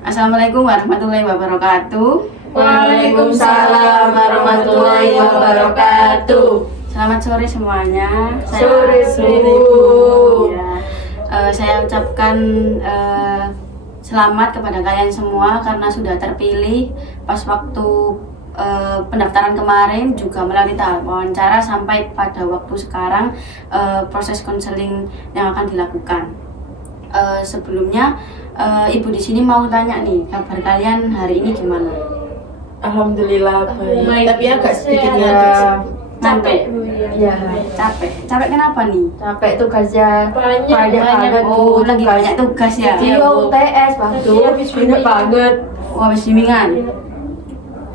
Assalamualaikum warahmatullahi wabarakatuh. Waalaikumsalam warahmatullahi wabarakatuh. Selamat sore semuanya. Sore, Bu. Ya, saya ucapkan selamat kepada kalian semua karena sudah terpilih pas waktu pendaftaran kemarin, juga melalui tahap wawancara sampai pada waktu sekarang proses konseling yang akan dilakukan. Sebelumnya Ibu di sini mau tanya nih, kabar kalian hari ini gimana? Alhamdulillah baik. Tapi agak sedikit ya. Capek? Ya. Capek kenapa nih? Capek tugasnya banyak banget. Oh, lagi banyak tugas ya? Iya, UTS waktu banyak banget. Oh, habis bimbingan?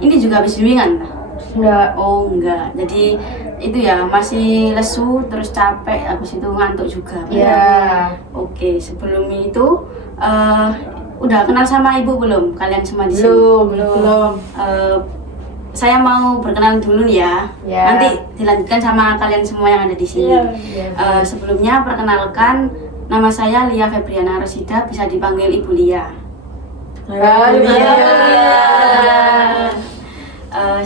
Ini juga habis bimbingan? Enggak. Oh, enggak. Jadi itu ya, masih lesu, terus capek, habis itu ngantuk juga. Ya. Oke, sebelum itu udah kenal sama Ibu belum? Kalian semua di sini? Belum. Saya mau berkenalan dulu nih ya. Ya. Nanti dilanjutkan sama kalian semua yang ada di sini. Ya. Sebelumnya perkenalkan, nama saya Lia Febriana Rosida, bisa dipanggil Ibu Lia.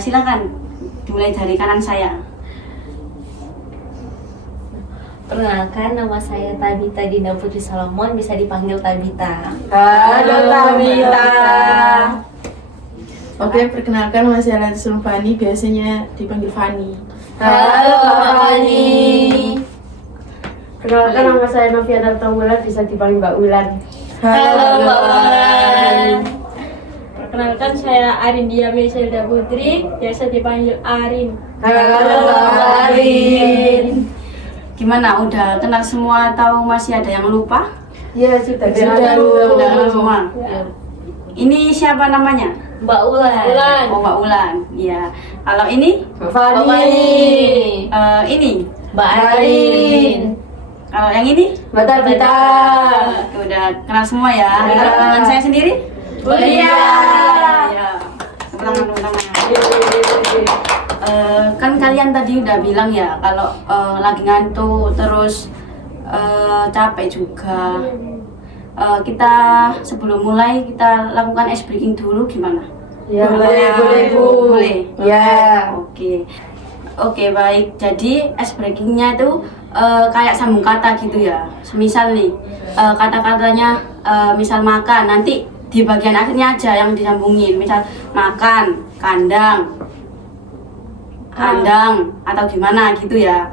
Silakan dimulai dari kanan saya. Perkenalkan, nama saya Tabita Dinda Putri Salomon, bisa dipanggil Tabita. Halo Tabita. Oke, perkenalkan nama saya Latif Fani, biasanya dipanggil Fani. Halo Fani. Perkenalkan, nama saya Noviana Tawulan, bisa dipanggil Mbak Ulan. Halo Mbak Ulan. Perkenalkan, saya Arindia Meselda Putri, biasa dipanggil Arin. Halo Mbak Arin. Gimana? Udah kenal semua atau masih ada yang lupa? Ya sudah Sudah kenal semua. Ini siapa namanya? Mbak Ulan. Oh, Mbak Ulan. Iya. Kalau ini? Fani. Ini? Mbak Arin. Kalau yang ini? Mbak Tabita. Udah kenal semua ya. Ya. Kalau dengan saya sendiri? Iya. Iya. Tepuk tangan. Kan kalian tadi udah bilang ya kalau lagi ngantuk, terus capek juga. Kita sebelum mulai kita lakukan ice breaking dulu, gimana? Ya, boleh Bu. Boleh. Ya. Oke, baik. Jadi ice breakingnya itu kayak sambung kata gitu ya. Semisal nih kata-katanya misal makan, nanti di bagian akhirnya aja yang disambungin. Misal makan, kandang, atau gimana gitu ya.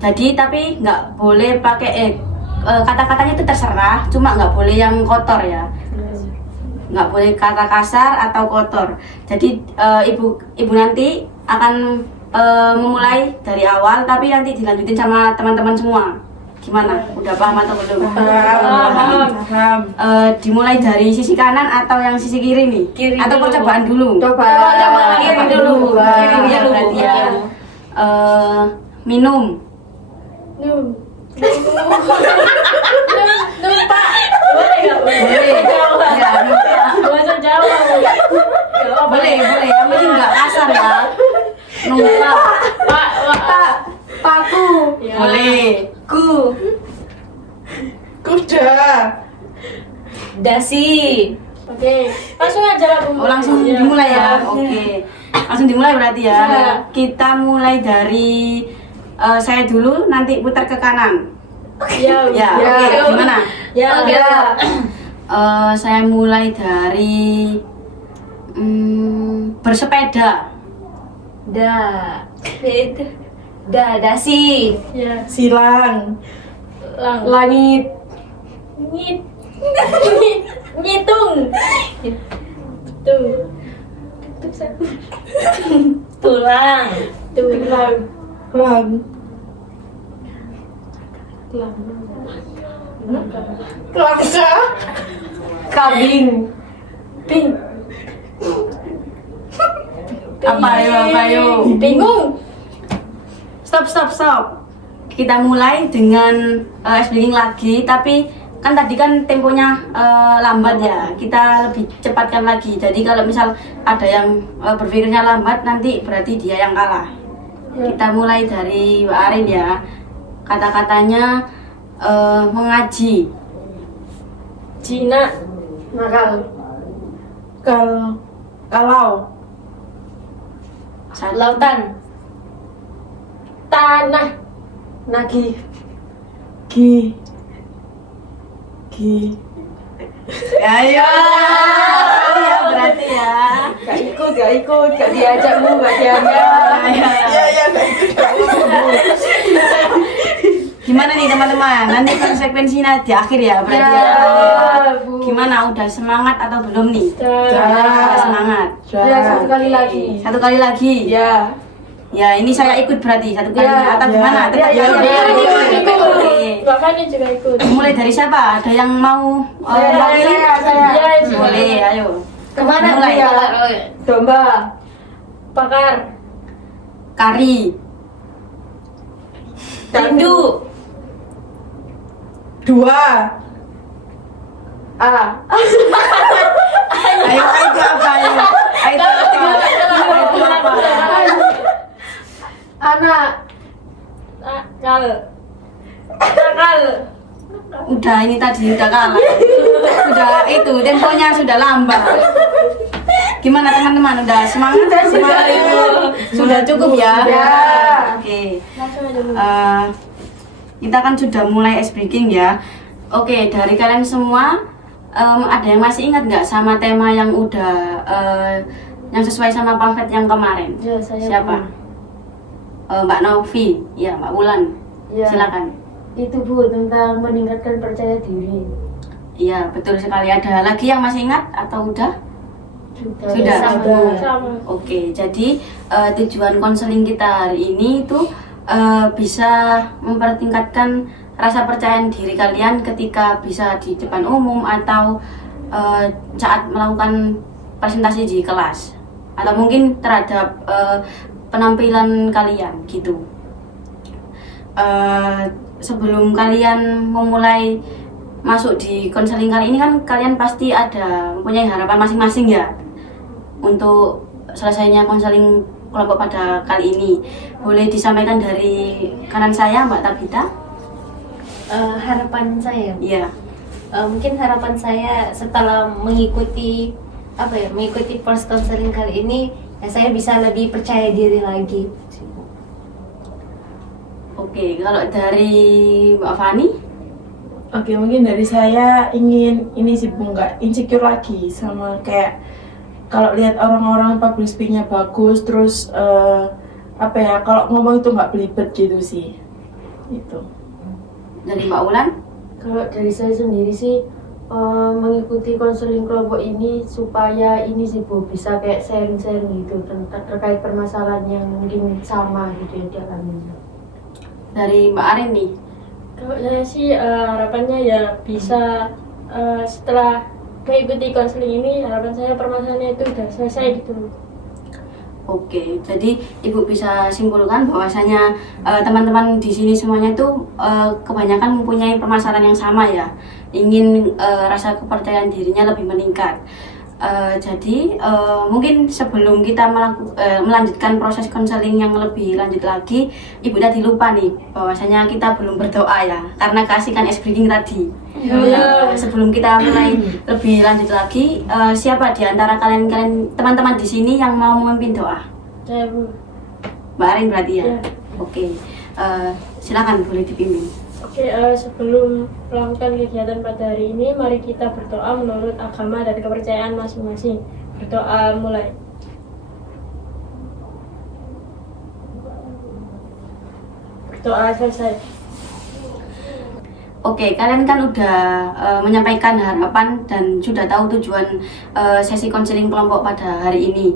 Jadi tapi nggak boleh pakai kata-katanya itu terserah, cuma nggak boleh yang kotor ya. Nggak boleh kata kasar atau kotor. Jadi ibu nanti akan memulai dari awal, tapi nanti dilanjutin sama teman-teman semua. Gimana? Udah paham atau belum? Paham. Dimulai dari sisi kanan atau yang sisi kiri nih? Kiri atau dulu. percobaan dulu? Coba Kiri dulu. Kiri ya berarti ya. Minum. Lupa. Boleh nggak? Boleh. Ya, lupa. Bahasa Jawa. Boleh. Yang penting nggak kasar ya. Lupa. Paku. Boleh. Kuda. Dasi. Oke, langsung aja lah Bu. Oh, langsung dimulai ya. Oke. Langsung dimulai berarti ya. Iya. Kita mulai dari saya dulu, nanti putar ke kanan. Ya. Ya, oke. Gimana? Ya. Saya mulai dari bersepeda. Dasi. Ya. Silang. Langit. Ngitung. Tuh. Tulang. Lang. Langka. Kambing. Apa yuk? Bingung. Stop. Kita mulai dengan ice breaking lagi, tapi kan tadi kan temponya lambat ya. Kita lebih cepatkan lagi. Jadi kalau misal ada yang berpikirnya lambat, nanti berarti dia yang kalah. Kita mulai dari Mbak Arin ya. Kata-katanya mengaji. Cina. Nakal. Kalau. Lautan. Tanah. Nagi. Gi. Ayo. Ya berarti ya. Gak ikut, gak diajakmu, gak diajak. Ya, gak ikut. Gimana nih teman-teman? Nanti konsekuensinya di akhir ya berarti ya. Bu. Gimana? Udah semangat atau belum nih? Sudah. Semangat. Ya, satu kali lagi. Satu kali lagi. Ya. Ya, ini saya ikut berarti satu kalinya atau ya. gimana? Tetap Ya, ikut. ikut. Oke. Mbak Fani juga ikut. Mulai dari siapa? Ada yang mau mewakili? saya. Boleh, ayo. Kemana Mulai. dia? Domba. Pakar. Kari. Rindu. 2. Ayo, itu apa ayo? Itu apa? Anak. Nakal. Udah ini tadi udah kalah. Sudah itu temponya sudah lambat. Gimana teman-teman? Udah semangat? Sudah cukup ya? Ya. Oke. Langsung aja dulu. Kita kan sudah mulai ice breaking ya. Oke, dari kalian semua ada yang masih ingat nggak sama tema yang udah yang sesuai sama pamflet yang kemarin? Ya, saya. Siapa? Mbak Novi, ya Mbak Wulan. Ya. Silakan. Itu Bu tentang meningkatkan percaya diri. Iya, betul sekali. Ada lagi yang masih ingat atau udah? Sudah. Sama. Oke, jadi tujuan konseling kita hari ini itu bisa mempertingkatkan rasa percaya diri kalian ketika bisa di depan umum atau saat melakukan presentasi di kelas atau mungkin terhadap penampilan kalian gitu. Sebelum kalian memulai masuk di konseling kali ini kan kalian pasti ada mempunyai harapan masing-masing ya untuk selesainya konseling kelompok pada kali ini. Boleh disampaikan dari kanan saya Mbak Tabita? Harapan saya. Iya. Mungkin harapan saya setelah mengikuti mengikuti proses konseling kali ini, ya saya bisa lebih percaya diri lagi. Oke, kalau dari Mbak Fani? Oke, mungkin dari saya ingin ini sih Bu, nggak insecure lagi sama kayak kalau lihat orang-orang public speaking-nya bagus, terus kalau ngomong itu nggak belibet gitu sih. Itu. Dari Mbak Wulan? Kalau dari saya sendiri sih mengikuti konseling kelompok ini supaya ini sih Bu bisa kayak sharing-sharing gitu tentang terkait permasalahan yang mungkin sama gitu yang dialami. Dari Mbak Arin nih? Kalau saya sih harapannya ya bisa setelah mengikuti konseling ini harapan saya permasalahannya itu udah selesai gitu. Oke, jadi Ibu bisa simpulkan bahwasanya teman-teman di sini semuanya itu kebanyakan mempunyai permasalahan yang sama ya, ingin rasa kepercayaan dirinya lebih meningkat. Jadi mungkin sebelum kita melanjutkan proses konseling yang lebih lanjut lagi, Ibu tadi lupa nih bahwasanya kita belum berdoa ya, karena kasihkan ice breaking tadi. Sebelum kita mulai lebih lanjut lagi, siapa di antara kalian teman-teman di sini yang mau memimpin doa? Saya Bu. Mbak Arin berarti ya? Ya. Oke, silakan boleh dipimpin. Oke, sebelum melakukan kegiatan pada hari ini, mari kita berdoa menurut agama dan kepercayaan masing-masing. Berdoa mulai. Berdoa selesai. Oke, kalian kan udah menyampaikan harapan dan sudah tahu tujuan sesi konseling kelompok pada hari ini.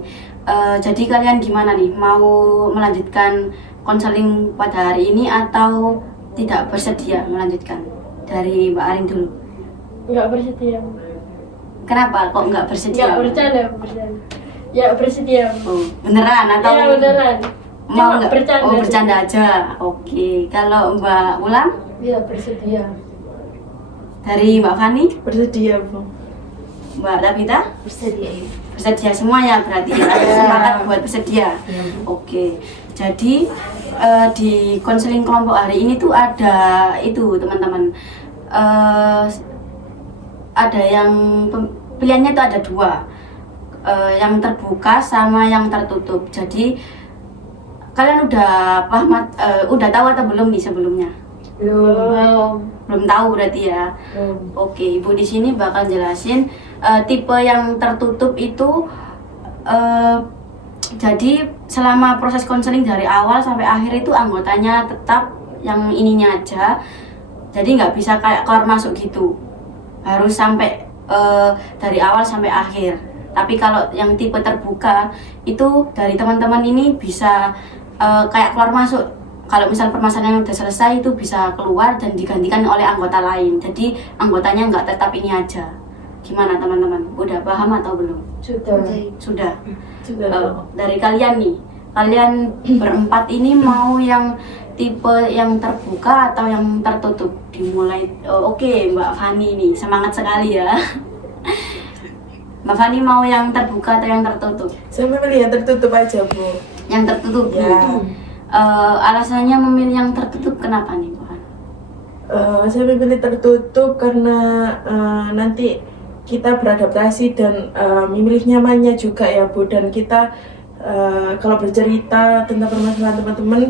Jadi kalian gimana nih? Mau melanjutkan konseling pada hari ini atau tidak bersedia melanjutkan? Dari Mbak Arin dulu. Nggak bersedia. Kenapa kok nggak bersedia? Nggak bercanda. Ya bersedia. Oh, beneran atau? Ya beneran. Mau Cuma nggak? bercanda. Oh, bercanda aja. Oke, kalau Mbak Wulan? Ya bersedia. Dari Mbak Fani? Bersedia Bu. Mbak Tabita? Bersedia ya. Bersedia semuanya berarti ya, semangat buat bersedia. Oke, jadi di konseling kelompok hari ini tuh ada itu teman-teman, ada yang pilihannya tuh ada dua. yang terbuka sama yang tertutup. Jadi kalian udah paham, udah tahu atau belum nih sebelumnya? Belum. Belum tahu berarti ya. Belum. Oke, Ibu di sini bakal jelasin tipe yang tertutup itu jadi selama proses konseling dari awal sampai akhir itu anggotanya tetap yang ininya aja. Jadi nggak bisa kayak keluar masuk gitu. Harus sampai dari awal sampai akhir. Tapi kalau yang tipe terbuka itu dari teman-teman ini bisa kayak keluar masuk. Kalau misal permasalahan yang udah selesai itu bisa keluar dan digantikan oleh anggota lain. Jadi anggotanya nggak tetap ini aja. Gimana teman-teman? Udah paham atau belum? Sudah. Sudah. Sudah. Dari kalian nih, kalian berempat ini mau yang tipe yang terbuka atau yang tertutup? Dimulai. Oke, Mbak Fani nih semangat sekali ya. Mbak Fani mau yang terbuka atau yang tertutup? Saya memilih yang tertutup aja, Bu. Yang tertutup. Ya. Bu. Alasannya memilih yang tertutup kenapa nih, Bu? Saya memilih tertutup karena nanti kita beradaptasi dan memilih nyamannya juga ya, Bu. Dan kita kalau bercerita tentang permasalahan teman-teman,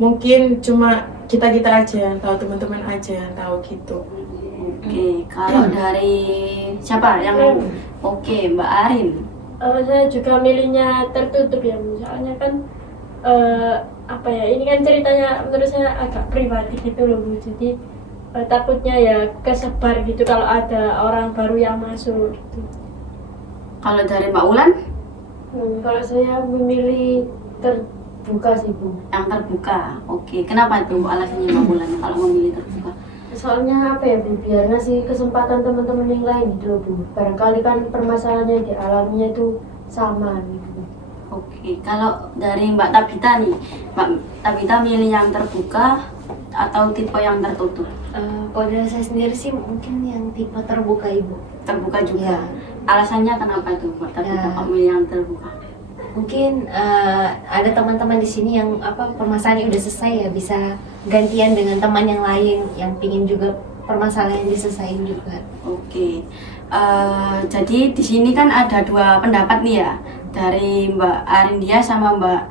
mungkin cuma kita-kita aja yang tahu, teman-teman aja yang tahu gitu. Oke, kalau dari siapa yang oke, Mbak Arin. Saya juga milihnya tertutup ya, Bu. Soalnya kan apa ya, ini kan ceritanya menurut saya agak pribadi gitu loh, Bu. Jadi takutnya ya kesebar gitu kalau ada orang baru yang masuk gitu. Kalau dari Mbak Ulan Kalau saya memilih terbuka sih, Bu. yang terbuka. Oke, kenapa tuh alasannya Mbak Ulan kalau memilih terbuka? Soalnya apa ya, Bu, biar ngasih kesempatan teman-teman yang lain gitu loh, Bu. Barangkali kan permasalahannya di alamnya itu sama gitu. Oke, kalau dari Mbak Tabita nih, Mbak Tabita milih yang terbuka atau tipe yang tertutup? Kalau dari saya sendiri sih mungkin yang tipe terbuka, Ibu. Terbuka juga. Ya. Alasannya kenapa tuh Mbak Tabita Ya. kok milih yang terbuka? Mungkin ada teman-teman di sini yang permasalahannya udah selesai ya, bisa gantian dengan teman yang lain yang pingin juga permasalahan diselesain juga. Oke, jadi di sini kan ada dua pendapat nih ya, dari Mbak Arindia sama Mbak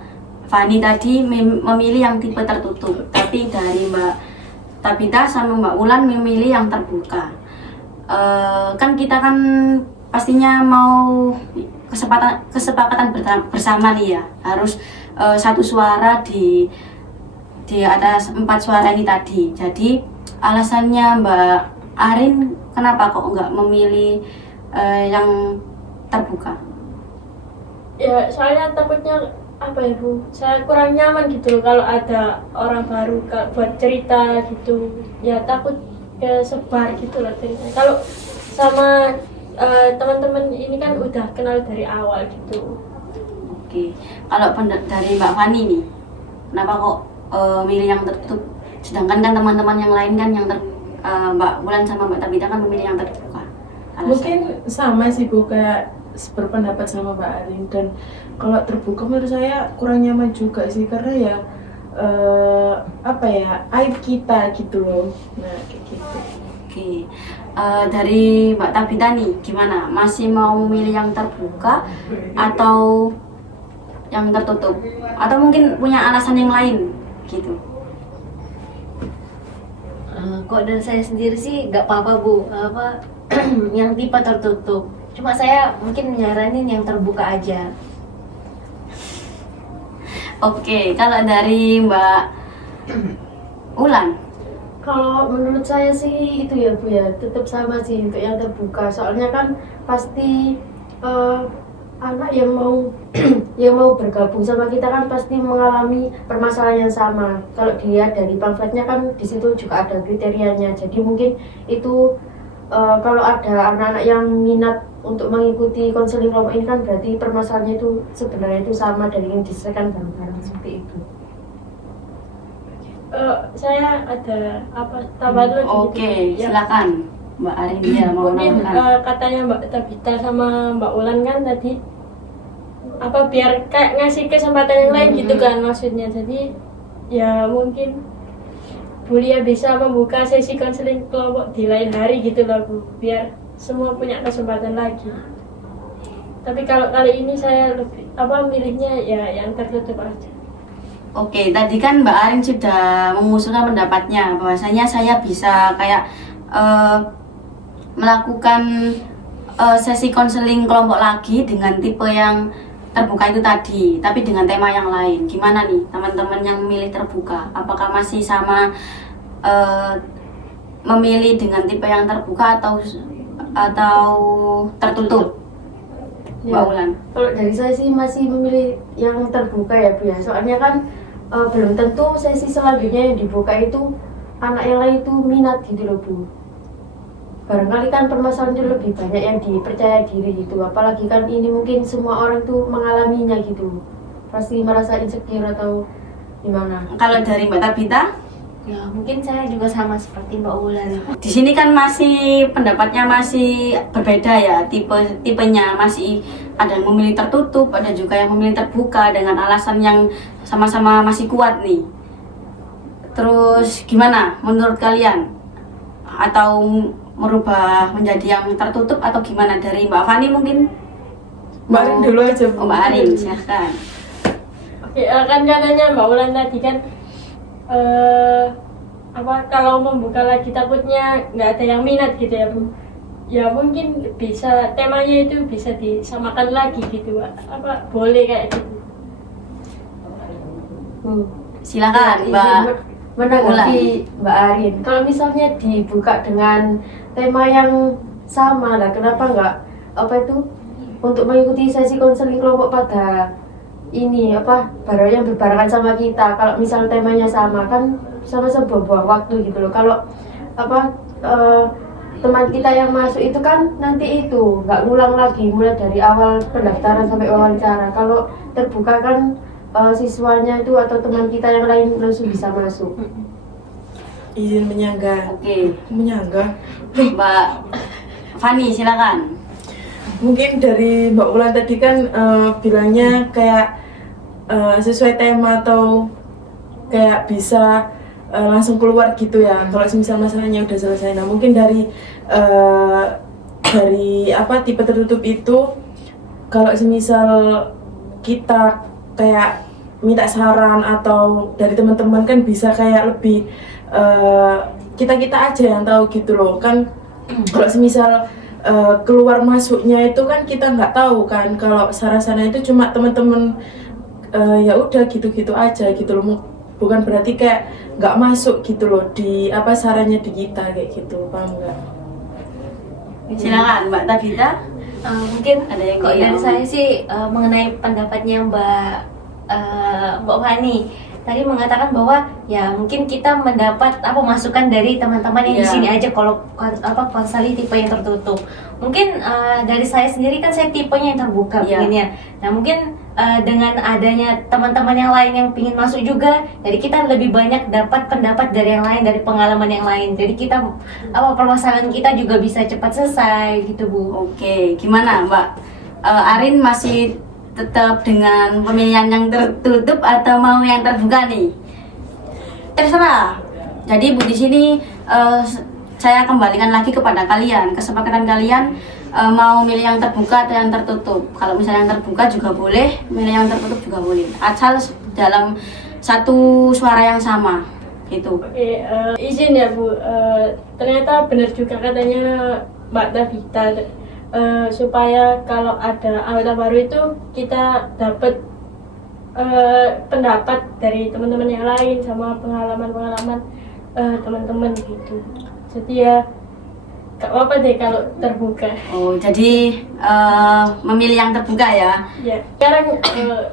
Fani tadi memilih yang tipe tertutup, tapi dari Mbak Tabita sama Mbak Ulan memilih yang terbuka. Kan kita kan pastinya mau kesepakatan bersama nih ya, harus satu suara di atas 4 suara ini tadi. Jadi alasannya Mbak Arin kenapa kok nggak memilih yang terbuka? Ya, soalnya takutnya apa ya, Bu? Saya kurang nyaman gitu loh kalau ada orang baru buat cerita gitu. Ya takut kesebar gitu loh ceritanya. Kalau sama teman-teman ini kan udah kenal dari awal gitu. Oke, kalau dari Mbak Fani nih, kenapa kok milih yang tertutup? Sedangkan kan teman-teman yang lain kan yang Mbak Wulan sama Mbak Tabita kan memilih yang terbuka. Mungkin sama sih, Bu, kayak berpendapat sama Mbak Arin. Dan kalau terbuka menurut saya kurang nyaman juga sih, karena ya apa ya, aib kita gitu loh. Nah, kayak gitu. Oke, dari Mbak Tabita nih, gimana? Masih mau memilih yang terbuka atau yang tertutup? Atau mungkin punya alasan yang lain gitu? Kok dari saya sendiri sih nggak apa-apa, Bu, yang tipe tertutup. Cuma saya mungkin nyaranin yang terbuka aja. Oke, kalau dari Mbak Ulan, Kalau menurut saya sih itu ya, Bu, ya tetap sama sih untuk yang terbuka. Soalnya kan pasti anak yang mau yang mau bergabung sama kita kan pasti mengalami permasalahan yang sama. Kalau dilihat dari pamfletnya kan di situ juga ada kriterianya. Jadi mungkin itu kalau ada anak-anak yang minat untuk mengikuti konseling kelompok ini kan berarti permasalahannya itu sebenarnya itu sama dan ingin diselesaikan bareng-bareng seperti itu. Saya ada tambahan lagi. oke, Ya. silakan Mbak Arindia mau Mungkin menambahkan. katanya Mbak Tabita sama Mbak Ulan kan tadi biar kayak ngasih kesempatan yang lain gitu kan maksudnya. Jadi ya mungkin Bu Lia bisa membuka sesi konseling kelompok di lain hari gitu loh, Bu, biar semua punya kesempatan lagi. Tapi kalau kali ini saya lebih milihnya ya yang tertutup aja. Oke, tadi kan Mbak Arin sudah mengusulkan pendapatnya bahwasanya saya bisa kayak melakukan sesi konseling kelompok lagi dengan tipe yang terbuka itu tadi, tapi dengan tema yang lain. Gimana nih teman-teman yang memilih terbuka? Apakah masih sama memilih dengan tipe yang terbuka atau tertutup? Mbak Ulan. Kalau dari saya sih masih memilih yang terbuka ya Bu ya. Soalnya kan belum tentu sesi selanjutnya yang dibuka itu anak yang lain itu minat gitu loh Bu. Barangkali kan permasalahan itu lebih banyak yang dipercaya diri gitu. Apalagi kan ini mungkin semua orang tuh mengalaminya gitu. Pasti merasa insecure atau gimana. Kalau dari Mbak Tabita? Ya mungkin saya juga sama seperti Mbak Ulan. Di sini kan masih pendapatnya masih berbeda ya, tipenya masih ada yang memilih tertutup, ada juga yang memilih terbuka dengan alasan yang sama-sama masih kuat nih. Terus gimana menurut kalian? Atau merubah menjadi yang tertutup atau gimana dari Mbak Fani mungkin? Mbak Arin dulu aja, Bu. Oh, Mbak Arin, silahkan. Oke, kan katanya Mbak Ulan tadi kan kalau membuka lagi takutnya nggak ada yang minat gitu ya Bu. Ya mungkin bisa temanya itu bisa disamakan lagi gitu, boleh kayak gitu. Silakan Ya, Mbak. menanggapi Mbak Arin, kalau misalnya dibuka dengan tema yang sama lah, kenapa nggak untuk mengikuti sesi konseling kelompok pada ini baru yang berbarengan sama kita. Kalau misal temanya sama kan sama-sama buang waktu gitu loh. Kalau teman kita yang masuk itu kan nanti itu nggak ngulang lagi mulai dari awal pendaftaran sampai wawancara. Kalau terbuka kan siswanya itu atau teman kita yang lain langsung bisa masuk. Izin menyanggah. Oke, Menyanggah. Mbak Fani silakan. Mungkin dari Mbak Ulan tadi kan bilangnya kayak sesuai tema atau kayak bisa langsung keluar gitu ya kalau misal masalahnya udah selesai. Nah mungkin dari tipe tertutup itu kalau semisal kita kayak minta saran atau dari teman-teman kan bisa kayak lebih kita aja yang tahu gitu loh kan. Kalau semisal keluar masuknya itu kan kita nggak tahu kan. Kalau sarasana itu cuma teman-teman ya udah gitu-gitu aja gitu loh, bukan berarti kayak nggak masuk gitu loh di sarannya di kita kayak gitu, paham nggak? Silakan Mbak Tabita. Mungkin Ada yang kalau ingin dari saya sih mengenai pendapatnya Mbak Fani tadi mengatakan bahwa ya mungkin kita mendapat masukan dari teman-teman yang di Iya. sini aja kalau konseling tipe yang tertutup. Mungkin dari saya sendiri kan saya tipenya yang terbuka Iya. pinginnya. Nah mungkin dengan adanya teman-teman yang lain yang pingin masuk juga, jadi kita lebih banyak dapat pendapat dari yang lain, dari pengalaman yang lain. Jadi kita permasalahan kita juga bisa cepat selesai gitu Bu. Oke, gimana Mbak Arin masih tetap dengan pemilihan yang tertutup atau mau yang terbuka nih? Terserah. Jadi Bu di sini saya kembalikan lagi kepada kalian, kesepakatan kalian mau milih yang terbuka atau yang tertutup. Kalau misalnya yang terbuka juga boleh, milih yang tertutup juga boleh. Asal dalam satu suara yang sama gitu. Oke, izin ya Bu, ternyata benar juga katanya Mbak Tabita, supaya kalau ada anggota baru itu kita dapat pendapat dari teman-teman yang lain sama pengalaman-pengalaman teman-teman gitu. Jadi ya gak apa deh kalau terbuka. Oh, jadi memilih yang terbuka ya. Ya, sekarang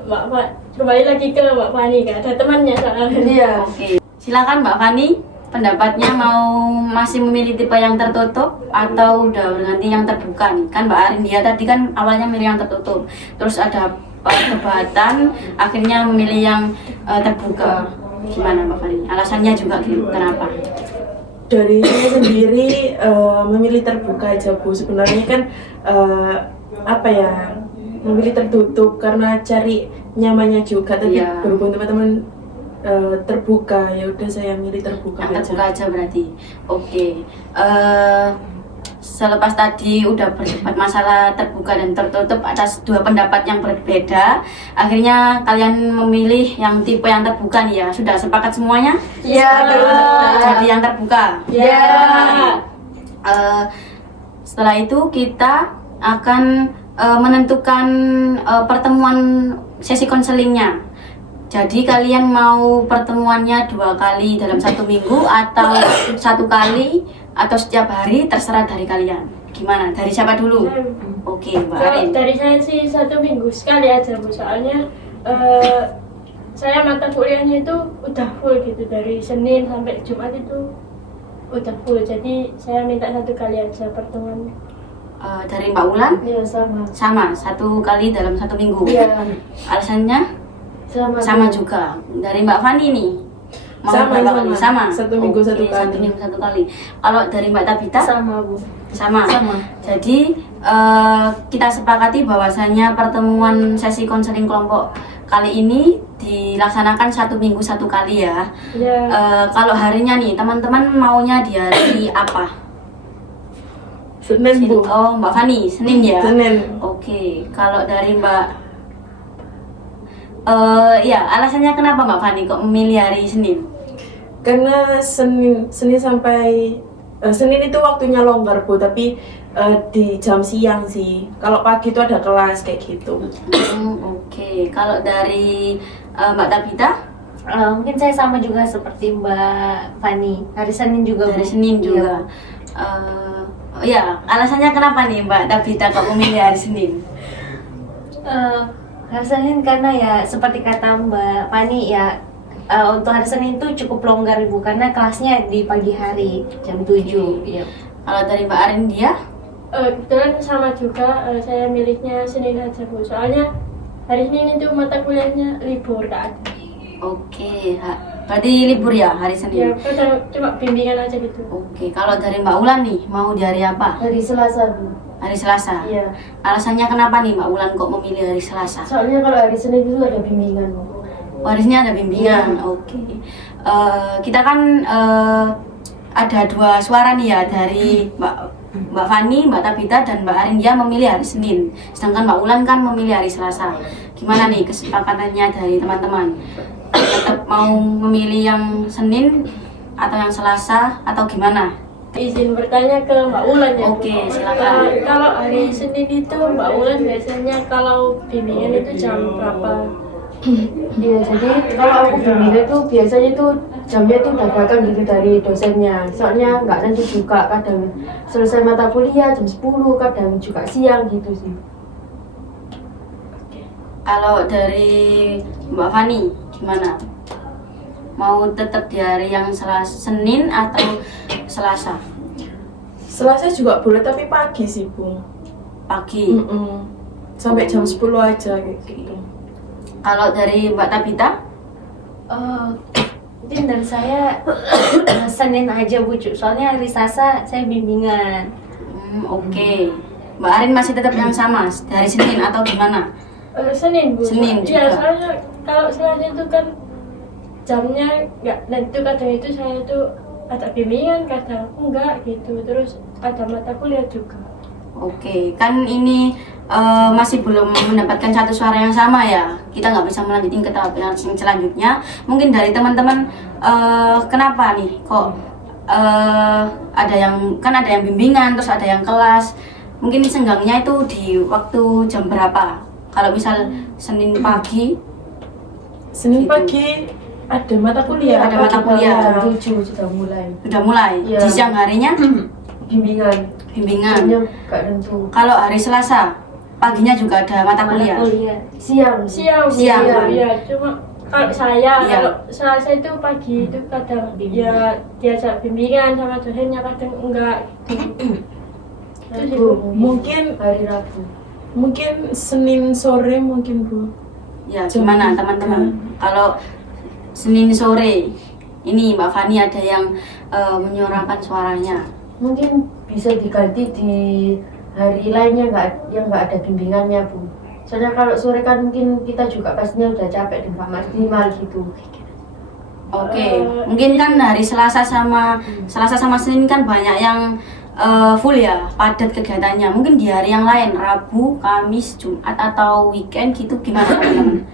Mbak kembali lagi ke Mbak Fani, gak ada temannya soalnya. Iya. Oke. Silakan Mbak Fani, pendapatnya mau masih memilih tipe yang tertutup atau udah berganti yang terbuka nih? Kan Mbak Arin dia tadi kan awalnya milih yang tertutup, terus ada perdebatan, akhirnya memilih yang terbuka. Gimana Mbak Fani? Alasannya juga gitu, kenapa? Dari saya sendiri memilih terbuka aja Bu. Sebenarnya kan memilih tertutup karena cari nyamannya juga. Tapi Iya. berhubung teman-teman terbuka, ya udah saya milih terbuka Yang aja. terbuka aja berarti. Oke. selepas tadi udah berdebat masalah terbuka dan tertutup atas dua pendapat yang berbeda, akhirnya kalian memilih yang tipe yang terbuka nih ya. Sudah sepakat semuanya? Iya. Jadi yang terbuka. Iya. Setelah itu kita akan menentukan pertemuan sesi konselingnya. Jadi kalian mau pertemuannya 2 kali dalam 1 minggu atau 1 kali atau setiap hari, terserah dari kalian. Gimana? Dari siapa dulu? Oke, Mbak Kalau Arin. dari saya sih 1 minggu sekali aja Bu, soalnya saya mata kuliahnya itu udah full gitu, dari Senin sampai Jumat itu udah full, jadi saya minta 1 kali aja pertemuan. Dari Mbak Ulan? Iya sama. Sama, 1 kali dalam 1 minggu. Iya. Alasannya? Sama juga. Dari Mbak Fani nih? Mau Sama, berapa kali? Sama? 1 minggu Oke, 1 kali. 1 minggu 1 kali. Kalau dari Mbak Tabita? Sama Bu. Sama. Sama. Jadi kita sepakati bahwasanya pertemuan sesi konseling kelompok kali ini dilaksanakan 1 minggu 1 kali ya. Iya. Kalau harinya nih teman-teman maunya di hari apa? Senin Bu. Oh, Mbak Fani, Senin ya? Senin. Oke, kalau dari Mbak ya, alasannya kenapa Mbak Fani kok memilih hari Senin? Karena Senin sampai Senin itu waktunya longgar Bu, tapi di jam siang sih. Kalau pagi itu ada kelas kayak gitu. Oke. Kalau dari Mbak Tabita? Mungkin saya sama juga seperti Mbak Fani, hari Senin juga Dari Bu. Senin Iya. juga. Ya, alasannya kenapa nih Mbak Tabita kok memilih hari Senin? Hari Senin karena ya seperti kata Mbak Fani ya, untuk hari Senin itu cukup longgar Bu, karena kelasnya di pagi hari jam 7. Iya. Kalau dari Mbak Arin dia? Kebetulan sama juga, saya milihnya Senin aja Bu, soalnya hari Senin itu mata kuliahnya libur, tak ada. Oke, berarti libur ya hari Ya, Senin? cuma bimbingan aja gitu. Oke, kalau dari Mbak Ulan nih, mau di hari apa? Hari Selasa Bu. Hari Selasa? Iya. Alasannya kenapa nih Mbak Ulan kok memilih hari Selasa? Soalnya kalau hari Senin itu ada bimbingan Bu. Warisnya ada bimbingan, oke. Kita kan ada 2 suara nih ya, dari Mbak Fani, Mbak Tabita, dan Mbak Arin dia memilih hari Senin. Sedangkan Mbak Ulan kan memilih hari Selasa. Gimana nih kesepakatannya dari teman-teman? Tetap mau memilih yang Senin atau yang Selasa atau gimana? Izin bertanya ke Mbak Ulan ya. Bu. Oke, silakan. Kalau hari Senin itu Mbak Ulan biasanya kalau bimbingan itu jam berapa? Iya, jadi kalau aku bimbingan tuh biasanya tuh jamnya tuh dadakan gitu dari dosennya. Soalnya nggak nanti juga, kadang selesai mata kuliah jam 10, kadang juga siang gitu sih. Kalau dari Mbak Fani gimana? Mau tetap di hari yang Senin atau Selasa? Selasa juga boleh tapi pagi sih Bu. Pagi. Sampai jam 10 aja kayak gitu. Kalau dari Mbak Tabita? Mungkin dari saya Senin aja Bu, soalnya hari Selasa saya bimbingan. Oke. Mbak Arin masih tetap yang sama dari Senin atau gimana? Senin Bu. Senin Iya, juga. soalnya kalau Selasa itu kan jamnya nggak, dan itu kadang itu saya tuh ada bimbingan, kadang enggak gitu. Terus ada mata kuliah juga. Oke, kan ini masih belum mendapatkan satu suara yang sama ya. Kita nggak bisa melanjutin ke tahap yang selanjutnya. Mungkin dari teman-teman kenapa nih kok ada yang bimbingan, terus ada yang kelas. Mungkin senggangnya itu di waktu jam berapa? Kalau misal Senin pagi, Senin Gitu. pagi ada mata kuliah. Ada mata kuliah. Jam 7 sudah mulai. sudah mulai. Iya. Di siang harinya Bimbingan. bimbingan. Jamnya nggak tentu. Kalau hari Selasa, paginya juga ada mata kuliah. Siang. Siang. Siang. Iya, cuma kalau saya Iya. kalau Selasa itu pagi itu kadang ya diajak bimbingan sama dosennya, kadang enggak gitu. Itu sih, Bu. Mungkin Hari Rabu. Senin sore mungkin Bu. Ya, gimana teman-teman? Kalau Senin sore, ini Mbak Fani ada yang menyuarakan suaranya. Mungkin bisa diganti di hari lainnya yang nggak ada bimbingannya Bu. Soalnya kalau sore kan mungkin kita juga pastinya udah capek dan nggak maksimal gitu. Oke, mungkin kan hari Selasa sama Senin kan banyak yang full ya, padat kegiatannya. Mungkin di hari yang lain, Rabu, Kamis, Jumat atau weekend gitu gimana teman-teman?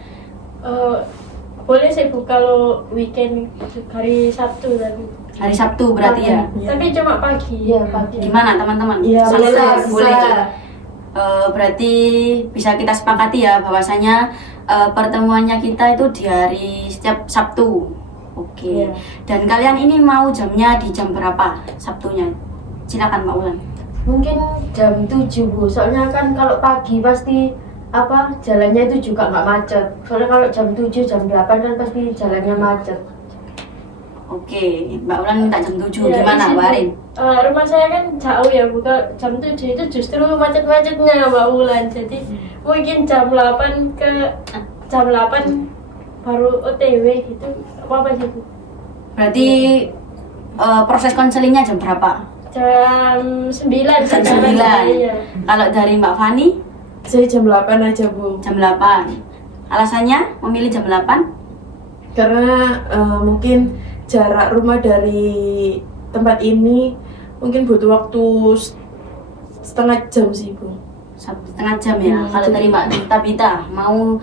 Boleh sih Bu kalau weekend hari Sabtu tadi. Hari Sabtu berarti ya. Tapi cuma pagi. Iya, pagi. Gimana teman-teman? Iya, Sabtu bisa, boleh. bisa. Berarti bisa kita sepakati ya bahwasanya pertemuannya kita itu di hari setiap Sabtu. Oke. Iya. Dan kalian ini mau jamnya di jam berapa Sabtunya? Silakan Mbak Ulan. Mungkin jam 7 Bu, soalnya kan kalau pagi pasti apa jalannya itu juga nggak macet. Soalnya kalau jam 7, jam 8 kan pasti jalannya macet. Oke, Mbak Ulan minta jam 7. Ya, Gimana di sini, Mbak Arin? rumah saya kan jauh ya Bu. Kalau jam 7 itu justru macet-macetnya Mbak Wulan. Jadi mungkin jam 8 ke jam 8 baru OTW gitu. Apa sih Bu? Berarti proses konselingnya jam berapa? Jam 9. Jam 9. Iya. Kalau dari Mbak Fani Saya jam 8 aja Bu. jam 8. Alasannya memilih jam 8? Karena mungkin jarak rumah dari tempat ini mungkin butuh waktu setengah jam sih Bu. Setengah jam ya. Kalau dari Mbak Tabita mau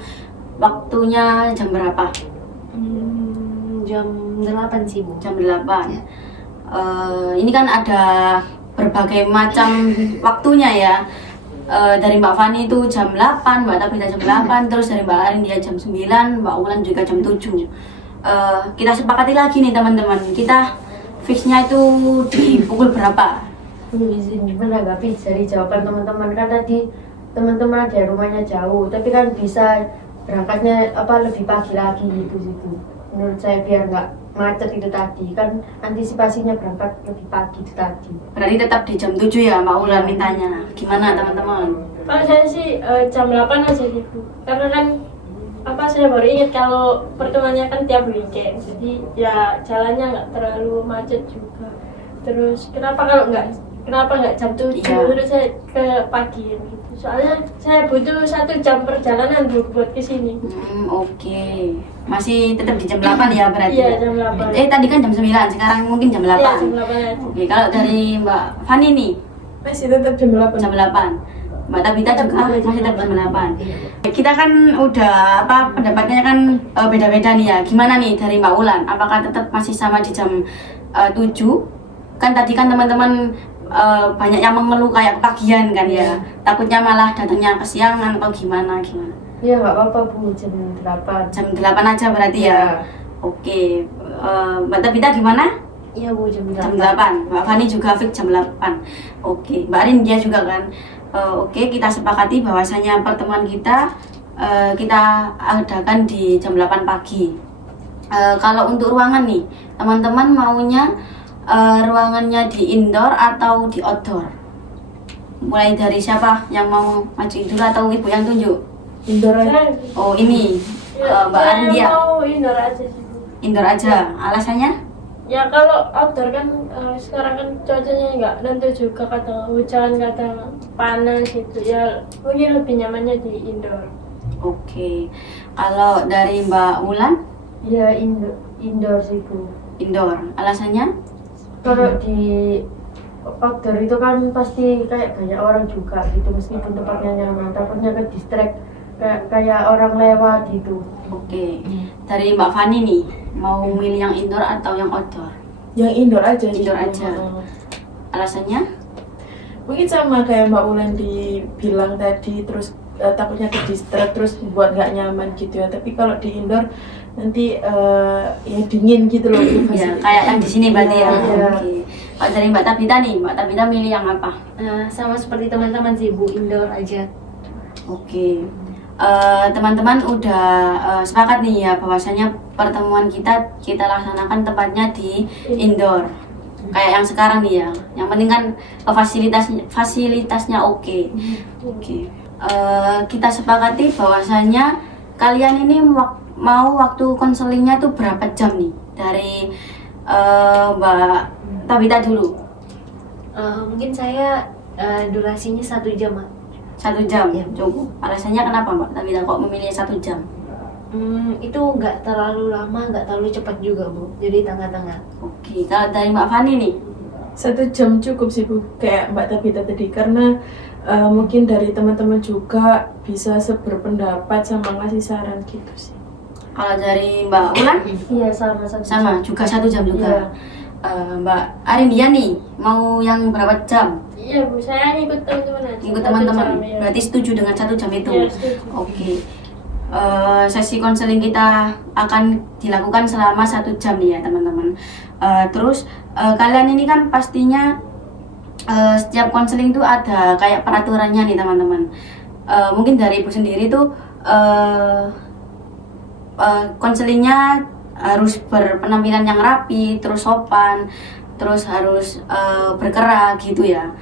waktunya jam berapa? Jam 8 sih Bu. Jam 8. Ini kan ada berbagai macam waktunya ya. Dari Mbak Fani itu jam 8, Mbak Tabita jam 8, terus dari Mbak Arin dia jam 9, Mbak Ulan juga jam 7. Kita sepakati lagi nih teman-teman. Kita fixnya itu di pukul berapa? Izin menanggapi dari jawaban teman-teman kan tadi teman-teman ada rumahnya jauh, tapi kan bisa berangkatnya apa lebih pagi lagi gitu situ. Menurut saya biar nggak macet itu tadi kan antisipasinya berangkat lebih pagi itu tadi. Berarti tetap di jam 7 ya Mbak Ulan mintanya. Gimana teman-teman? Kalau saya sih jam 8 aja sih Bu. Karena kan apa saya baru ingat kalau pertemuannya kan tiap weekend. Jadi ya jalannya nggak terlalu macet juga. Terus kenapa nggak jam 7 Iya. terus saya ke pagi gitu. Soalnya saya butuh 1 jam perjalanan Bu buat kesini. Oke. Masih tetap di jam 8 ya berarti? Iya, ya? jam 8. Tadi kan jam 9, sekarang mungkin jam 8. Iya, jam 8 aja. Oke, kalau dari Mbak Fani nih, Masih tetap jam 8. jam 8. Mbak Tabita juga masih tetap jam 8. Kita kan udah pendapatnya kan beda-beda nih ya. Gimana nih dari Mbak Ulan? Apakah tetap masih sama di jam 7? Kan tadi kan teman-teman banyak yang mengeluh kayak kepagian kan ya. Takutnya malah datangnya kesiangan atau gimana. Iya nggak apa-apa Bu, jam 8. Jam 8 aja berarti ya. Oke. Mbak Tabita gimana? Iya Bu, jam Jam 8. 8. Mbak Fani juga fix jam 8. Oke. Mbak Arin dia juga kan. Oke, kita sepakati bahwasanya pertemuan kita adakan di jam 8 pagi. Kalau untuk ruangan nih, teman-teman maunya ruangannya di indoor atau di outdoor? Mulai dari siapa yang mau maju dulu atau ibu yang tunjuk? Indoor aja. Saya, Oh ini Mbak Arin dia mau indoor aja sih Bu. indoor aja. Alasannya? Ya kalau outdoor kan sekarang kan cuacanya nggak nentu juga, kadang hujan kadang panas gitu ya, mungkin lebih nyamannya di indoor. Oke. Kalau dari Mbak Ulan Iya indoor sih Bu. indoor. Alasannya? Kalau di outdoor itu kan pasti kayak banyak orang juga gitu, meskipun tempatnya nyaman, takutnya ke distract kayak orang lewat gitu. Oke. Dari Mbak Fani nih, mau milih yang indoor atau yang outdoor? Yang indoor aja sih, Indoor Bu. aja. Alasannya? Mungkin sama kayak Mbak Ulan dibilang tadi, terus takutnya ke distract, terus buat nggak nyaman gitu ya. Tapi kalau di indoor nanti ya dingin gitu loh Bu, Ya, fasilitas. kayak yang di sini berarti ya. Iya. Oke. Kalau dari Mbak Tabita nih, Mbak Tabita milih yang apa? Sama seperti teman-teman sih Bu, indoor aja. Oke. Teman-teman udah sepakat nih ya bahwasanya pertemuan kita laksanakan tempatnya di indoor. Kayak yang sekarang nih ya. Yang penting kan fasilitasnya oke. Oke. Kita sepakati bahwasanya kalian ini mau waktu konselingnya tuh berapa jam nih? Dari Mbak Tabita dulu. Mungkin saya durasinya 1 jam, Mak. 1 jam Iya. cukup. Alasannya kenapa Mbak Tabita kok memilih 1 jam? Itu nggak terlalu lama, nggak terlalu cepat juga Bu, jadi tengah-tengah. Oke, kalau dari Mbak Fani nih, 1 jam cukup sih Bu, kayak Mbak Tabita tadi, karena mungkin dari teman-teman juga bisa seberpendapat sama ngasih saran gitu sih. Kalau dari Mbak Ulan Iya sama sama juga 1 jam juga. Iya. Mbak Arindia nih mau yang berapa jam? Iya Bu, saya ngikut teman-teman aja. Ikut 1 teman-teman. jam, ya. Berarti setuju dengan 1 jam itu? Iya, setuju. Oke. Sesi konseling kita akan dilakukan selama 1 jam nih ya teman-teman. Terus kalian ini kan pastinya setiap konseling itu ada kayak peraturannya nih teman-teman. Mungkin dari ibu sendiri tuh konselingnya harus berpenampilan yang rapi, terus sopan, terus harus berkerak gitu ya.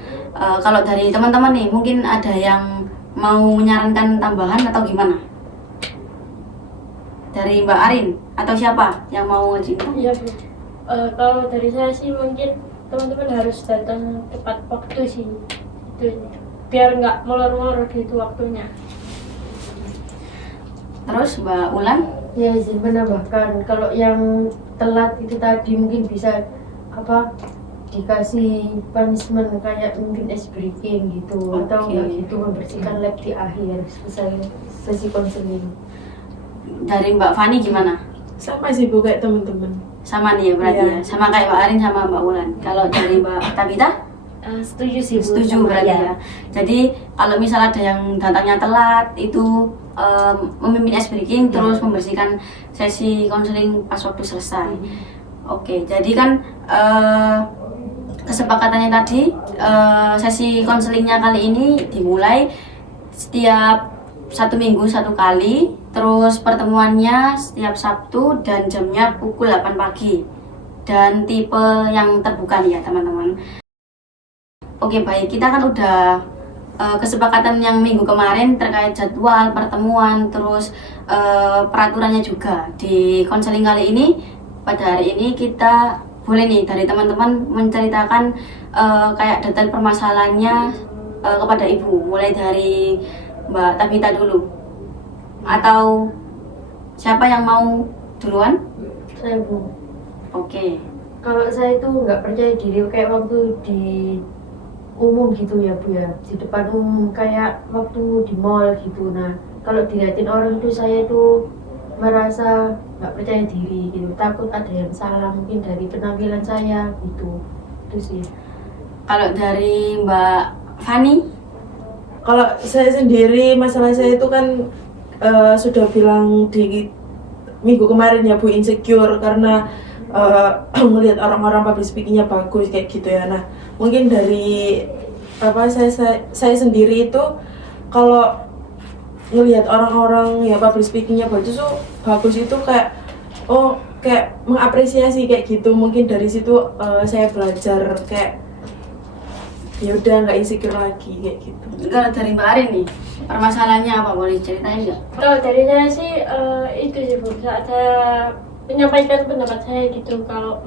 Kalau dari teman-teman nih mungkin ada yang mau menyarankan tambahan atau gimana? Dari Mbak Arin atau siapa yang mau ngejin? Iya Bu. Kalau dari saya sih mungkin teman-teman harus datang tepat waktu sih. Itu biar nggak molor-molor gitu waktunya. Terus Mbak Ulan? Ya izin menambahkan, kalau yang telat itu tadi mungkin bisa dikasih punishment kayak mungkin ice breaking gitu, atau Oke. enggak gitu membersihkan lab di akhir selesai sesi konseling. Dari Mbak Fani gimana? Sama sih Bu kayak teman-teman. Sama nih ya berarti Iya. ya, sama kayak Mbak Arin sama Mbak Ulan. Kalau dari Mbak Tabita? Setuju sih Bu. Setuju sama berarti ya. ya. Jadi kalau misal ada yang datangnya telat itu memimpin ice breaking terus membersihkan sesi konseling pas waktu selesai. Oke, jadi kan kesepakatannya tadi sesi konselingnya kali ini dimulai setiap 1 minggu 1 kali, terus pertemuannya setiap Sabtu dan jamnya pukul 8 pagi dan tipe yang terbuka nih ya teman-teman. Oke baik, kita kan udah kesepakatan yang minggu kemarin terkait jadwal pertemuan, terus peraturannya juga. Di konseling kali ini, pada hari ini kita boleh nih dari teman-teman menceritakan kayak detail permasalahannya kepada ibu, mulai dari Mbak Tabita dulu. Atau siapa yang mau duluan? Saya Bu. Oke. Kalau saya itu nggak percaya diri kayak waktu di umum gitu ya Bu ya, di depan umum kayak waktu di mall gitu. Nah kalau dilihatin orang tuh saya tuh merasa nggak percaya diri gitu, takut ada yang salah mungkin dari penampilan saya gitu. Itu sih. Kalau dari Mbak Fani? Kalau saya sendiri, masalah saya itu kan sudah bilang di minggu kemarin ya Bu, insecure karena melihat orang-orang public speakingnya bagus kayak gitu ya. Nah mungkin dari saya sendiri itu kalau ngelihat orang-orang ya public speakingnya bagus itu kayak kayak mengapresiasi kayak gitu. Mungkin dari situ saya belajar kayak ya udah nggak insecure lagi kayak gitu. Kalau dari Mbak Arin nih, permasalahannya apa? Boleh ceritain nggak? Kalau dari saya sih itu sih Bu, saat saya menyampaikan pendapat saya gitu, kalau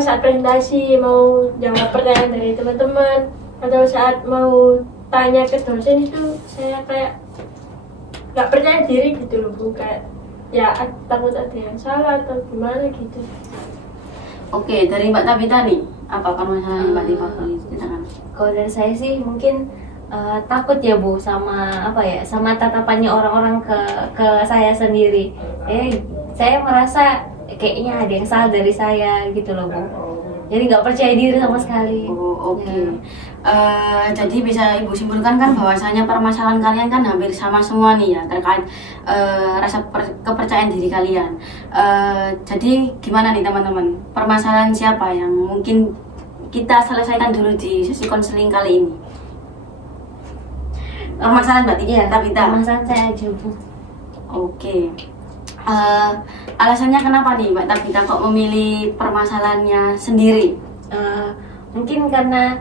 saat presentasi mau jawab pertanyaan dari teman-teman atau saat mau tanya ke dosen itu saya kayak nggak percaya diri gitu loh Bu, kayak ya takut ada yang salah atau gimana gitu. Oke, dari Mbak Tabita nih, apa permasalahan Mbak Tabita boleh ceritakan? Kalau dari saya sih mungkin takut ya Bu sama sama tatapannya orang-orang ke saya sendiri. Saya merasa kayaknya ada yang salah dari saya gitu loh Bu. Jadi nggak percaya diri sama sekali. Oh, oke. Ya. Jadi bisa Ibu simpulkan kan bahwasanya permasalahan kalian kan hampir sama semua nih ya terkait rasa kepercayaan diri kalian. Jadi gimana nih teman-teman? Permasalahan siapa yang mungkin kita selesaikan dulu di sesi konseling kali ini? Permasalahan Mbak Tabita. Permasalahan saya aja Bu. Oke. Alasannya kenapa nih Mbak Tabita kok memilih permasalahannya sendiri? Mungkin karena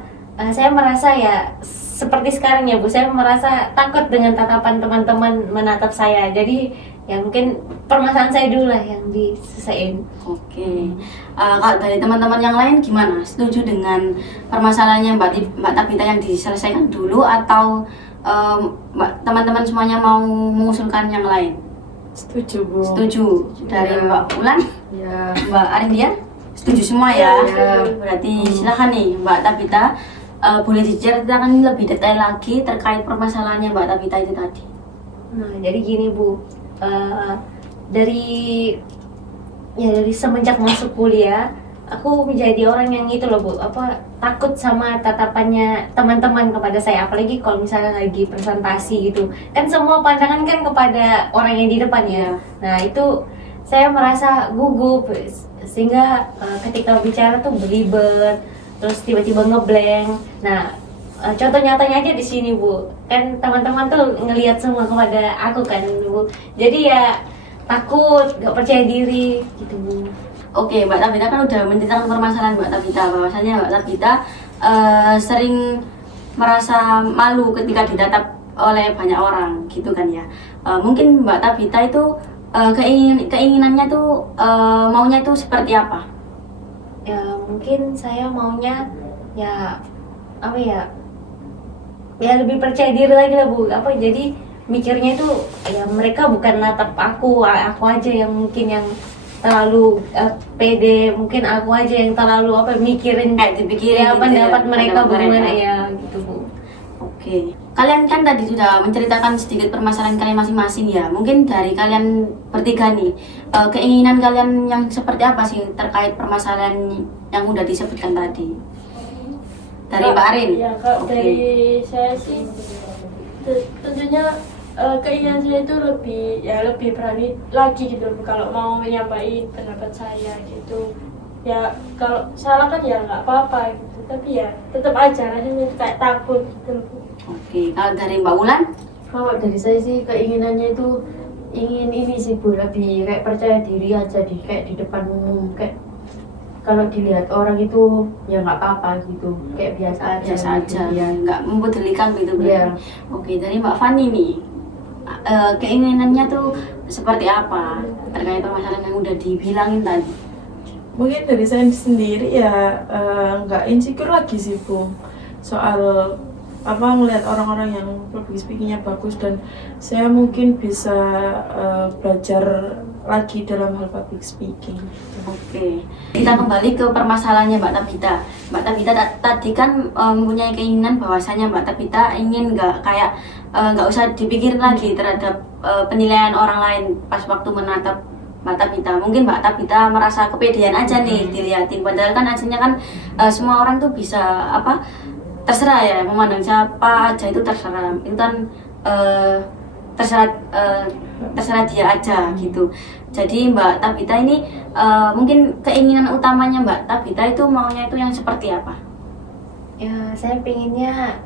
saya merasa ya seperti sekarang ya Bu, saya merasa takut dengan tatapan teman-teman menatap saya. Jadi ya mungkin permasalahan saya dulu lah yang diselesaikan. Oke. Kalau dari teman-teman yang lain gimana? Setuju dengan permasalahannya Mbak Tabita yang diselesaikan dulu atau teman-teman semuanya mau mengusulkan yang lain? Setuju Bu. Setuju. Dari Ya. Mbak Ulan, Ya Mbak Arindia? setuju semua ya. Iya. Berarti silakan nih Mbak Tabita, boleh diceritakan lebih detail lagi terkait permasalahannya Mbak Tabita itu tadi. Nah, jadi gini Bu, dari semenjak masuk kuliah, aku menjadi orang yang itu loh Bu, takut sama tatapannya teman-teman kepada saya, apalagi kalau misalnya lagi presentasi gitu. Kan semua pandangan kan kepada orang yang di depan ya. Nah itu saya merasa gugup, sehingga ketika bicara tuh belibet, terus tiba-tiba ngeblank. Nah contoh nyatanya aja di sini Bu, kan teman-teman tuh ngelihat semua kepada aku kan Bu, jadi ya takut, gak percaya diri gitu Bu. Oke, Mbak Tabita kan udah menceritakan permasalahan Mbak Tabita, bahwasanya Mbak Tabita sering merasa malu ketika ditatap oleh banyak orang gitu kan ya. Mungkin Mbak Tabita itu keinginannya tuh maunya itu seperti apa? Ya mungkin saya maunya ya lebih percaya diri lagi lah Bu, jadi mikirnya itu ya mereka bukan natap aku aja yang mungkin yang terlalu pede, mungkin aku aja yang terlalu mikirin Kayak dipikirin ya gitu pendapat ya, mereka pendapat bagaimana mereka. ya gitu Bu. Oke, kalian kan tadi sudah menceritakan sedikit permasalahan kalian masing-masing ya. Mungkin dari kalian bertiga nih, keinginan kalian yang seperti apa sih terkait permasalahan yang udah disebutkan tadi? Dari Mbak Arin? Ya, kalau Oke. dari saya sih tentunya keinginan saya itu lebih berani lagi gitu kalau mau menyampaikan pendapat saya gitu. Ya kalau salah kan ya nggak apa-apa gitu, tapi ya tetap aja rasanya kayak takut gitu. Oke, kalau dari Mbak Wulan? Kalau dari saya sih keinginannya itu ingin ini sih Bu, lebih kayak percaya diri aja kayak di depan umum, kayak kalau dilihat orang itu ya nggak apa-apa gitu, kayak biasa aja. Biasa gitu, aja, ya. nggak mempedulikan gitu Iya. berarti. Oke, dari Mbak Fani nih, keinginannya tuh seperti apa terkait permasalahan yang udah dibilangin tadi? Mungkin dari saya sendiri ya nggak insecure lagi sih Bu, soal ngelihat orang-orang yang public speakingnya bagus, dan saya mungkin bisa belajar lagi dalam hal public speaking. Oke, kita kembali ke permasalahannya Mbak Tabita. Mbak Tabita tadi kan mempunyai keinginan bahwasanya Mbak Tabita ingin nggak usah dipikirin lagi terhadap penilaian orang lain pas waktu menatap Mbak Tabita. Mungkin Mbak Tabita merasa kepedean aja nih dilihatin, padahal kan aslinya kan semua orang tuh bisa terserah ya, memandang siapa aja itu terserah. Itu kan terserah dia aja gitu. Jadi Mbak Tabita ini mungkin keinginan utamanya Mbak Tabita itu maunya itu yang seperti apa? Ya saya pengennya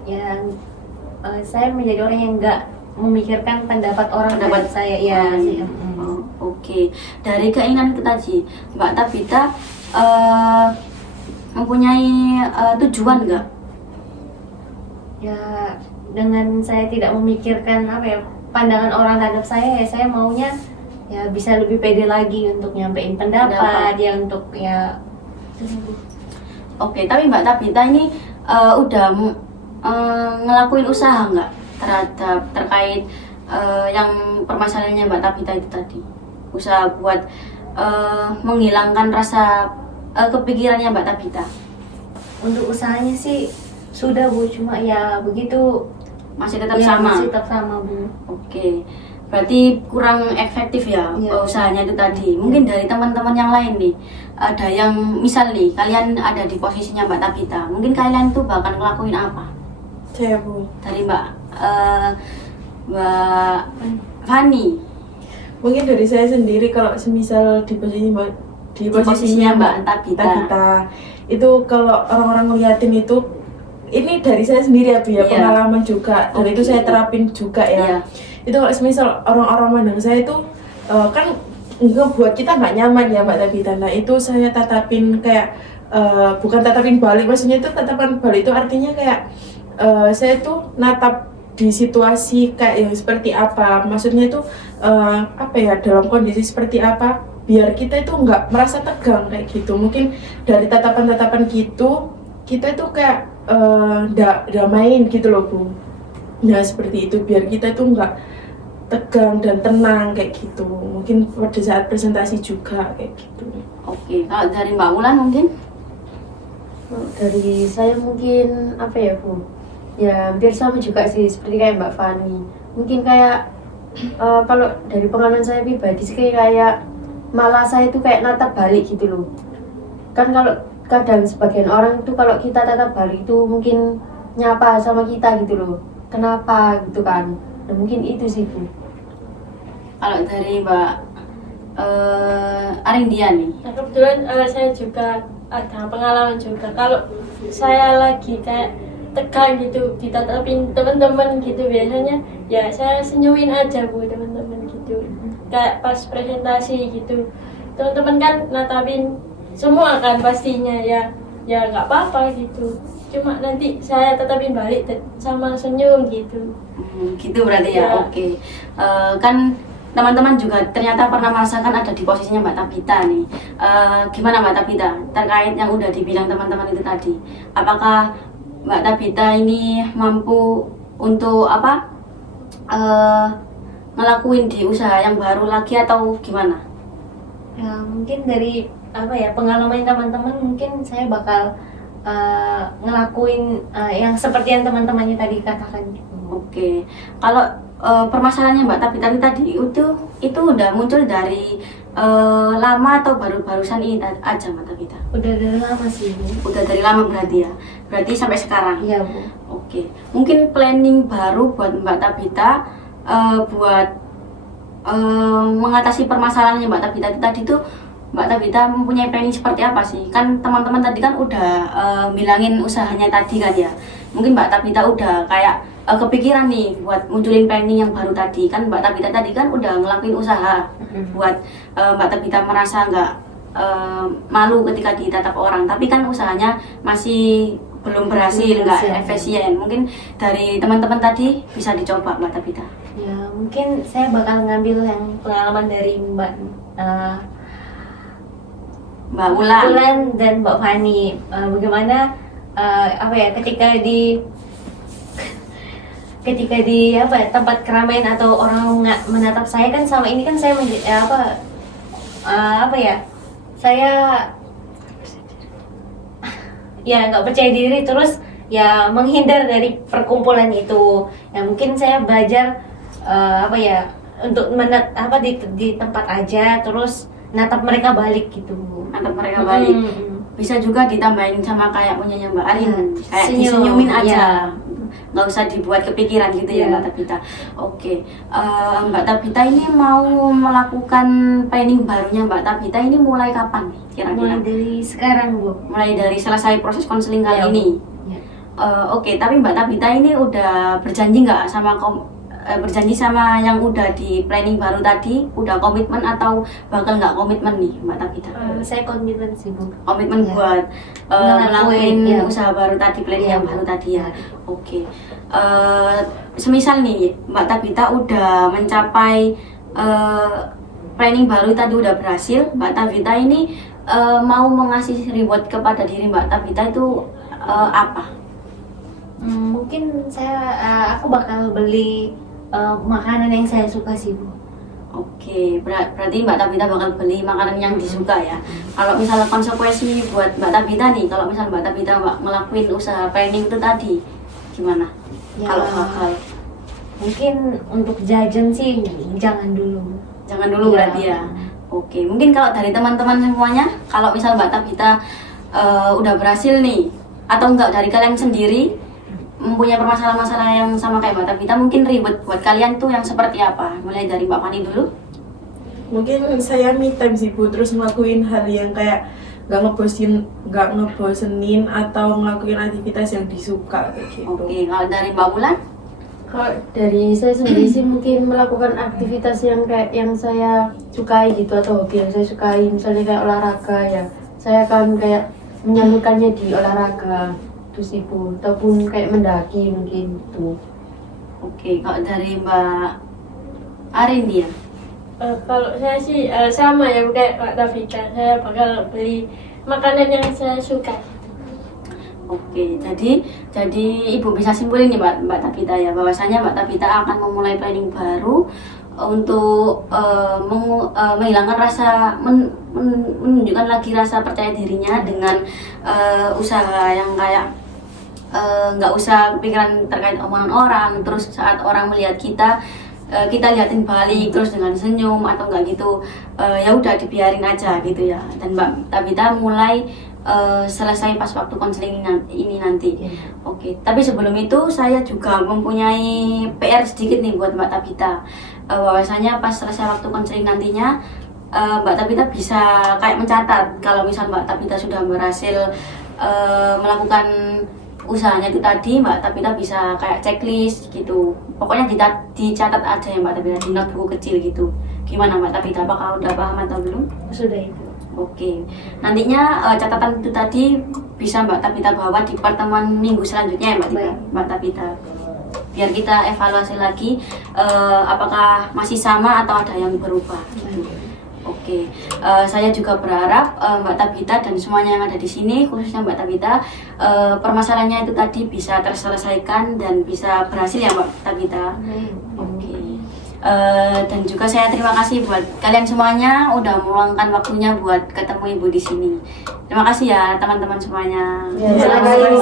saya menjadi orang yang nggak memikirkan pendapat orang Pendapat terhadap saya ya orang. sih. Oke, dari keinginan itu tadi Mbak Tabita mempunyai tujuan nggak? Ya dengan saya tidak memikirkan pandangan orang terhadap saya, ya saya maunya ya bisa lebih pede lagi untuk nyampein pendapat ya, untuk ya Oke, tapi Mbak Tabita ini udah ngelakuin usaha nggak terkait yang permasalahannya Mbak Tabita itu tadi? Usaha buat menghilangkan rasa kepikirannya Mbak Tabita. untuk usahanya sih sudah Bu, cuma ya begitu Masih tetap ya, sama? masih tetap sama Bu. Oke, berarti kurang efektif ya Iya. usahanya itu tadi. Mungkin dari teman-teman yang lain nih, ada yang misal nih, kalian ada di posisinya Mbak Tabita, mungkin kalian tuh bakal ngelakuin apa? Saya Bu, Dari Mbak Fani, mungkin dari saya sendiri kalau semisal di posisinya Mbak Tabita. itu kalau orang-orang ngeliatin itu, ini dari saya sendiri ya Bu ya, Iya. pengalaman juga, dan itu Oke. saya terapin juga ya. Iya. Itu kalau semisal orang-orang mandang saya itu kan buat kita nggak nyaman ya Mbak Tabita. Nah itu saya tatapin kayak bukan tatapin balik, maksudnya itu tatapan balik itu artinya kayak saya tuh natap di situasi kayak yang seperti apa, maksudnya itu dalam kondisi seperti apa, biar kita itu nggak merasa tegang kayak gitu. Mungkin dari tatapan-tatapan gitu kita itu kayak damaiin gitu loh Bu. Nah seperti itu, biar kita itu nggak tegang dan tenang kayak gitu. Mungkin pada saat presentasi juga kayak gitu. Oke, kalau dari Mbak Wulan mungkin? Dari saya mungkin apa ya Bu? Ya hampir sama juga sih seperti kayak Mbak Fani. Mungkin kayak kalau dari pengalaman saya pribadi sih kayak malah saya itu kayak natap balik gitu loh. Kan kalau kadang sebagian orang itu kalau kita tatap balik itu mungkin nyapa sama kita gitu loh. Kenapa gitu kan? Nah, mungkin itu sih Bu. Kalau dari Mbak Arindia nih. Nah, kebetulan saya juga ada pengalaman juga. Kalau saya lagi kayak tegang gitu ditatapin teman-teman gitu, biasanya ya saya senyumin aja Bu teman-teman gitu. Kayak pas presentasi gitu, teman-teman kan natapin semua kan pastinya, ya nggak apa-apa gitu. Cuma nanti saya tetapin balik sama senyum gitu. Gitu berarti ya. Ya. Oke. Kan teman-teman juga ternyata pernah merasakan ada di posisinya Mbak Tabita nih. Gimana Mbak Tabita terkait yang udah dibilang teman-teman itu tadi? Apakah Mbak Tabita ini mampu untuk apa? Ngelakuin di usaha yang baru lagi atau gimana? Ya, mungkin dari apa ya, pengalaman teman-teman, mungkin saya bakal ngelakuin yang seperti yang teman-temannya tadi katakan gitu. Oke. Kalau permasalahannya Mbak Tabita tadi itu udah muncul dari lama atau baru-barusan ini aja Mbak Tabita? Udah dari lama sih Bu. Udah dari lama berarti ya? Berarti sampai sekarang? Iya Bu. Oke, mungkin planning baru buat Mbak Tabita buat mengatasi permasalahannya Mbak Tabita tadi tuh, Mbak Tabita mempunyai planning seperti apa sih? Kan teman-teman tadi kan udah bilangin usahanya tadi kan ya. Mungkin Mbak Tabita udah kayak kepikiran nih buat munculin planning yang baru tadi. Kan Mbak Tabita tadi kan udah ngelakuin usaha buat Mbak Tabita merasa nggak malu ketika ditatap orang. Tapi kan usahanya masih belum berhasil, nggak efisien. Mungkin dari teman-teman tadi bisa dicoba Mbak Tabita. Ya, mungkin saya bakal ngambil yang pengalaman dari Mbak Wulan. Wulan dan Mbak Fani. Bagaimana apa ya, ketika di apa ya, tempat keramaian atau orang menatap saya, kan sama ini kan saya apa ya, saya ya nggak percaya diri, terus ya menghindar dari perkumpulan itu. Ya mungkin saya belajar apa ya, untuk di tempat aja, terus natap mereka balik gitu. Natap mereka balik. Bisa juga ditambahin sama kayak punyanya Mbak Arin, kayak Senyum, disenyumin aja. ya. Nggak usah dibuat kepikiran gitu ya Iya. Mbak Tabita. Oke, Mbak Tabita ini mau melakukan planning barunya Mbak Tabita ini mulai kapan nih kira-kira? Mulai dari sekarang Bu. Mulai dari selesai proses konseling kali Ya, Bu. ini. Ya. Oke, tapi Mbak Tabita ini udah berjanji nggak sama berjanji sama yang udah di planning baru tadi, udah komitmen atau bakal nggak komitmen nih Mbak Tabita? Saya komitmen sih Bu. Komitmen Ya. buat Ngelakuin, ngelakuin ya. usaha baru tadi, planning Ya, yang Bu. baru tadi ya. Ya. Oke. Semisal nih Mbak Tabita udah mencapai planning baru tadi udah berhasil, Mbak Tabita ini mau mengasih reward kepada diri Mbak Tabita itu apa? Mungkin aku bakal beli makanan yang saya suka sih Bu. Oke, berarti Mbak Tabita bakal beli makanan yang disuka ya. Kalau misalnya konsekuensi buat Mbak Tabita nih, kalau misalnya Mbak Tabita ngelakuin usaha planning itu tadi, gimana? Ya, Kalau gagal, mungkin untuk jajan sih jangan dulu. jangan dulu Ya. berarti ya. Oke, mungkin kalau dari teman-teman semuanya, kalau misal Mbak Tabita udah berhasil nih, atau enggak dari kalian sendiri mempunyai permasalahan-masalah yang sama kayak Mbak Tabita, mungkin ribet buat kalian tuh yang seperti apa? Mulai dari Mbak Fani dulu. Mungkin saya me time sih Bu, terus ngelakuin hal yang kayak nggak ngebosenin atau ngelakuin aktivitas yang disuka kayak gitu. Oke, kalau dari Mbak Wulan? Kalau dari saya sendiri sih mungkin melakukan aktivitas yang kayak yang saya sukai gitu, atau hobi yang saya sukai, misalnya kayak olahraga ya. Saya akan kayak menyalurkannya di olahraga itu sih Bu, ataupun kayak mendaki mungkin gitu. Oke, kalau dari Mbak Arin dia? Kalau saya sih sama ya kayak Mbak Tabita, saya bakal beli makanan yang saya suka. Oke, jadi Ibu bisa simpulin nih Mbak Tabita ya, bahwasanya Mbak Tabita akan memulai planning baru untuk menghilangkan rasa menunjukkan lagi rasa percaya dirinya dengan usaha yang kayak nggak usah pikiran terkait omongan orang. Terus saat orang melihat kita liatin balik terus dengan senyum atau enggak gitu, ya udah dibiarin aja gitu ya. Dan Mbak Tabita mulai selesai pas waktu konseling ini nanti. Oke, tapi sebelum itu saya juga mempunyai PR sedikit nih buat Mbak Tabita, bahwasanya pas selesai waktu konseling nantinya Mbak Tabita bisa kayak mencatat kalau misal Mbak Tabita sudah berhasil melakukan usahanya itu tadi, Mbak Tabita bisa kayak checklist gitu. Pokoknya dicatat aja ya Mbak Tabita di notebook kecil gitu. Gimana Mbak Tabita, apakah udah paham atau belum? Sudah itu. Oke, nantinya catatan itu tadi bisa Mbak Tabita bawa di pertemuan minggu selanjutnya ya Mbak Tabita. Biar kita evaluasi lagi apakah masih sama atau ada yang berubah gitu. Oke, saya juga berharap Mbak Tabita dan semuanya yang ada di sini, khususnya Mbak Tabita, permasalahannya itu tadi bisa terselesaikan dan bisa berhasil ya Mbak Tabita. Oke. Dan juga saya terima kasih buat kalian semuanya udah meluangkan waktunya buat ketemu Ibu di sini. Terima kasih ya teman-teman semuanya. Terima kasih.